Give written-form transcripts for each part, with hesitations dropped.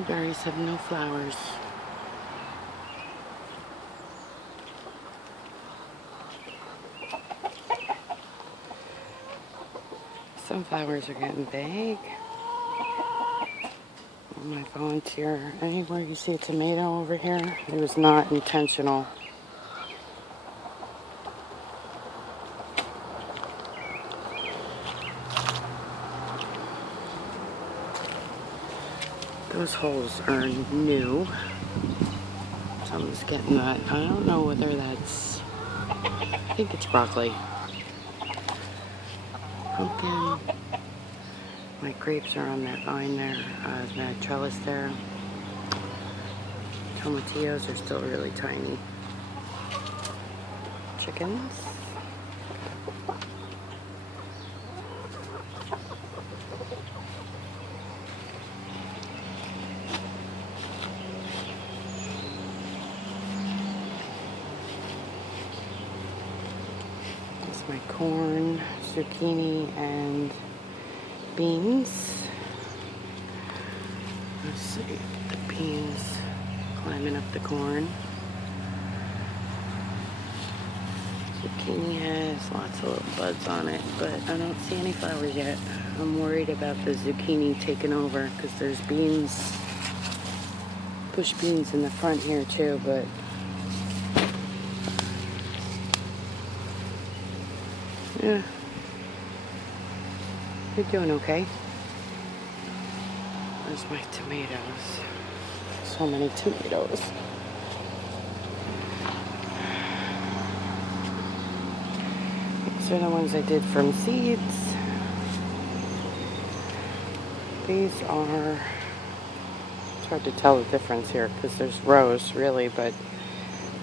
Blueberries have no flowers. Sunflowers are getting big. My volunteer, anywhere you see a tomato over here, it was not intentional. Those holes are new. Someone's getting that. I don't know whether that's, I think it's broccoli. Pumpkin. My grapes are on that vine there, that trellis there. Tomatillos are still really tiny. Chickens. That's my corn, zucchini, and beans. Let's see, the beans climbing up the corn. Zucchini has lots of little buds on it, but I don't see any flowers yet. I'm worried about the zucchini taking over because there's beans, bush beans in the front here too, but yeah, they're doing okay. Where's my tomatoes? So many tomatoes. These are the ones I did from seeds. These are, it's hard to tell the difference here because there's rows really, but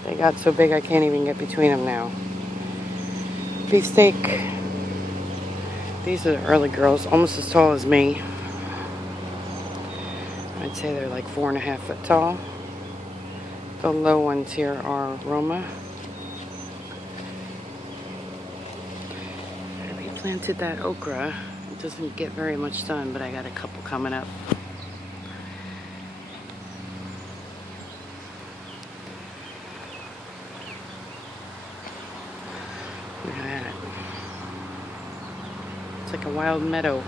they got so big I can't even get between them now. Beefsteak. These are the early girls, almost as tall as me. I'd say they're like 4.5 foot tall. The low ones here are Roma. I replanted that okra. It doesn't get very much sun, but I got a couple coming up. Look at that. It's like a wild meadow.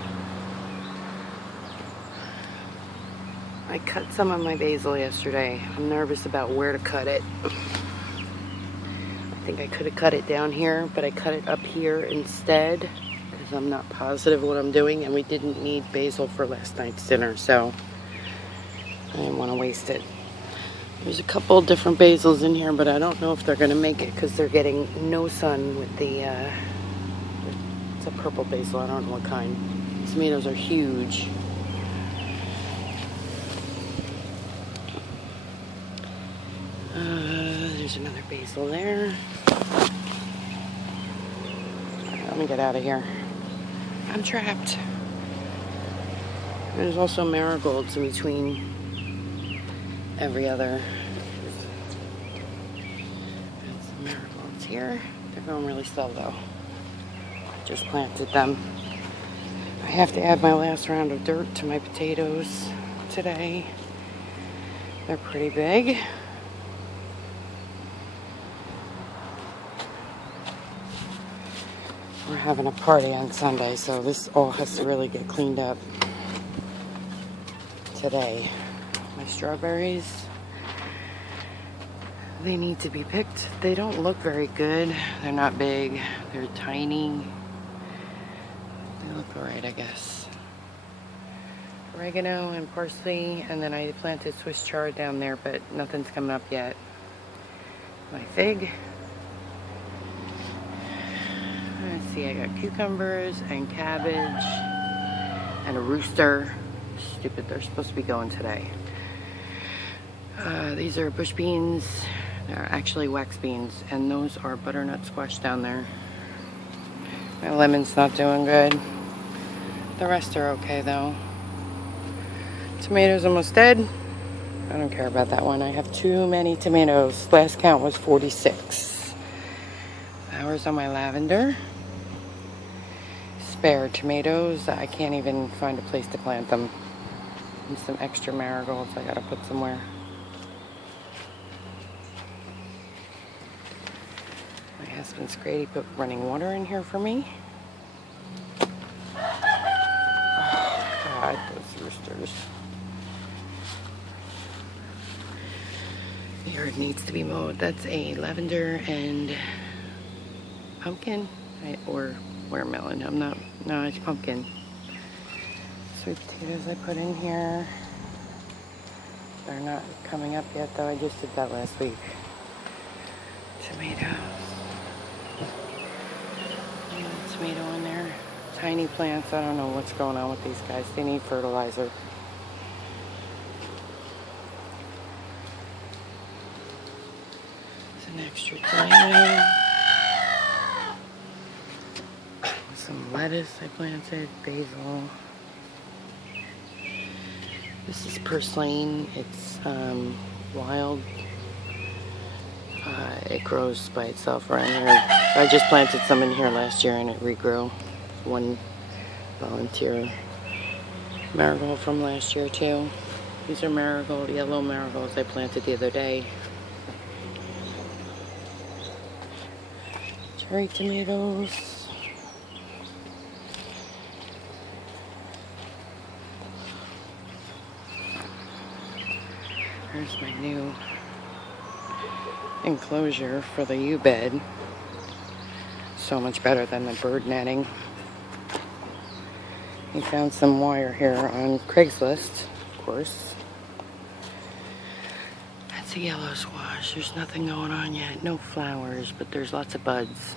I cut some of my basil yesterday. I'm nervous about where to cut it. I think I could have cut it down here, but I cut it up here instead because I'm not positive what I'm doing, and we didn't need basil for last night's dinner, so I didn't want to waste it. There's a couple different basils in here, but I don't know if they're going to make it because they're getting no sun with the, it's a purple basil, I don't know what kind. The tomatoes are huge. There's another basil there. Right, let me get out of here. I'm trapped. There's also marigolds in between every other. There's some marigolds here. They're going really slow though. Just planted them. I have to add my last round of dirt to my potatoes today. They're pretty big. We're having a party on Sunday, so this all has to really get cleaned up today. My strawberries, they need to be picked. They don't look very good. They're not big. They're tiny. They look alright, I guess. Oregano and parsley, and then I planted Swiss chard down there, but nothing's coming up yet. My fig. Let's see, I got cucumbers and cabbage and a rooster. Stupid, they're supposed to be going today. These are bush beans. They're actually wax beans, and those are butternut squash down there. My lemon's not doing good. The rest are okay though. Tomatoes almost dead. I don't care about that one. I have too many tomatoes. Last count was 46. Flowers on my lavender. Spare tomatoes. I can't even find a place to plant them. And some extra marigolds I gotta put somewhere. My husband's great. He put running water in here for me. Oh, God, those roosters. The yard needs to be mowed. That's a lavender and pumpkin, or watermelon. No, it's pumpkin. Sweet potatoes I put in here. They're not coming up yet though. I just did that last week. Tomatoes. Tomato in there. Tiny plants. I don't know what's going on with these guys. They need fertilizer. It's an extra tomato. Some lettuce I planted. Basil. This is purslane. It's wild. It grows by itself around here. I just planted some in here last year and it regrew. One volunteer marigold from last year too. These are marigold, yellow marigolds I planted the other day. Cherry tomatoes. Here's my new enclosure for the U-bed. So much better than the bird netting. We found some wire here on Craigslist, of course. That's a yellow squash. There's nothing going on yet. No flowers, but there's lots of buds.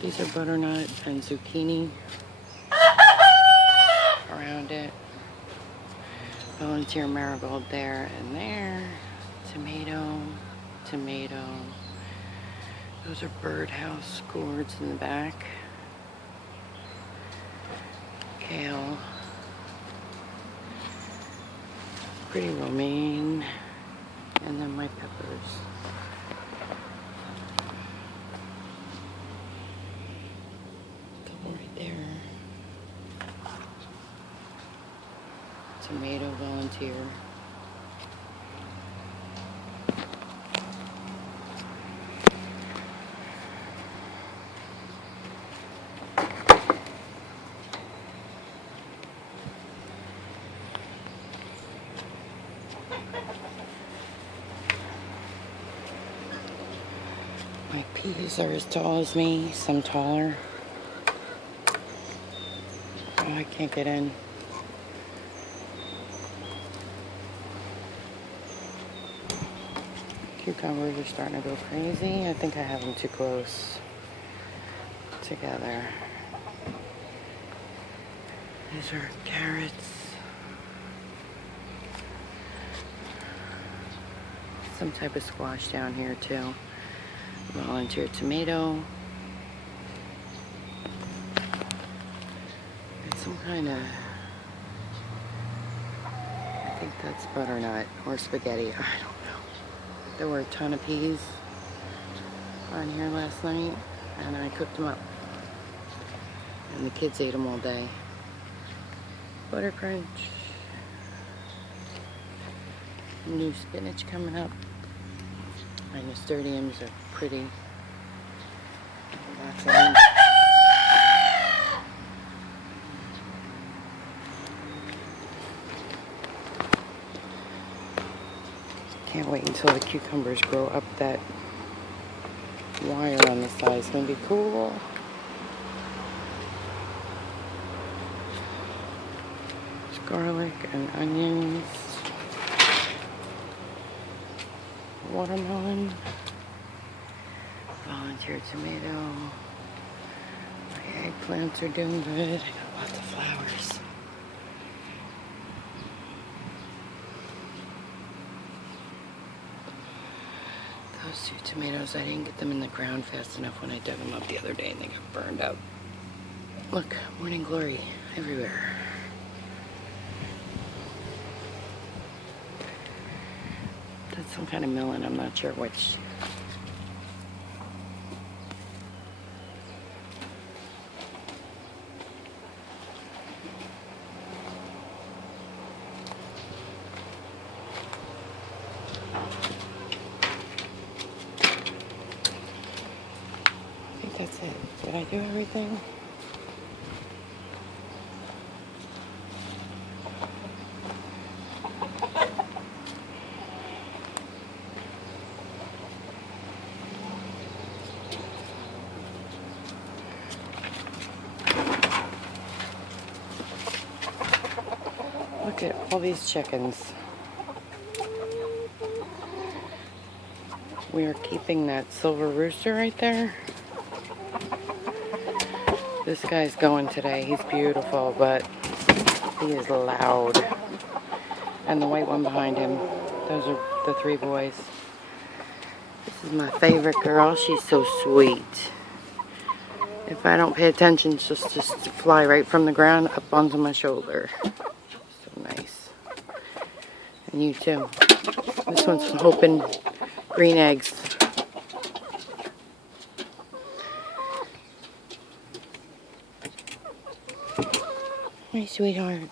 These are butternut and zucchini around it. Volunteer marigold there and there. Tomato, tomato. Those are birdhouse gourds in the back. Kale. Pretty romaine. And then my peppers. Couple right there. Tomato volunteer. My peas are as tall as me, some taller. Oh, I can't get in. Cucumbers are starting to go crazy. I think I have them too close together. These are carrots. Some type of squash down here too. Volunteer tomato. It's some kind of, I think that's butternut or spaghetti. I don't know. There were a ton of peas on here last night and I cooked them up. And the kids ate them all day. Butter crunch. New spinach coming up. My nasturtiums are pretty. Lots of them. Can't wait until the cucumbers grow up that wire on the side. It's gonna be cool. There's garlic and onions. Watermelon, volunteer tomato. My eggplants are doing good. I got lots of flowers. Those two tomatoes, I didn't get them in the ground fast enough when I dug them up the other day and they got burned up. Look, morning glory everywhere. That's some kind of melon, I'm not sure which. I think that's it. Did I do everything? Look at all these chickens. We are keeping that silver rooster right there. This guy's going today. He's beautiful, but he is loud. And the white one behind him, those are the 3 boys. This is my favorite girl. She's so sweet. If I don't pay attention, she'll just fly right from the ground up onto my shoulder. So nice. And you too. This one's hoping green eggs. My sweetheart.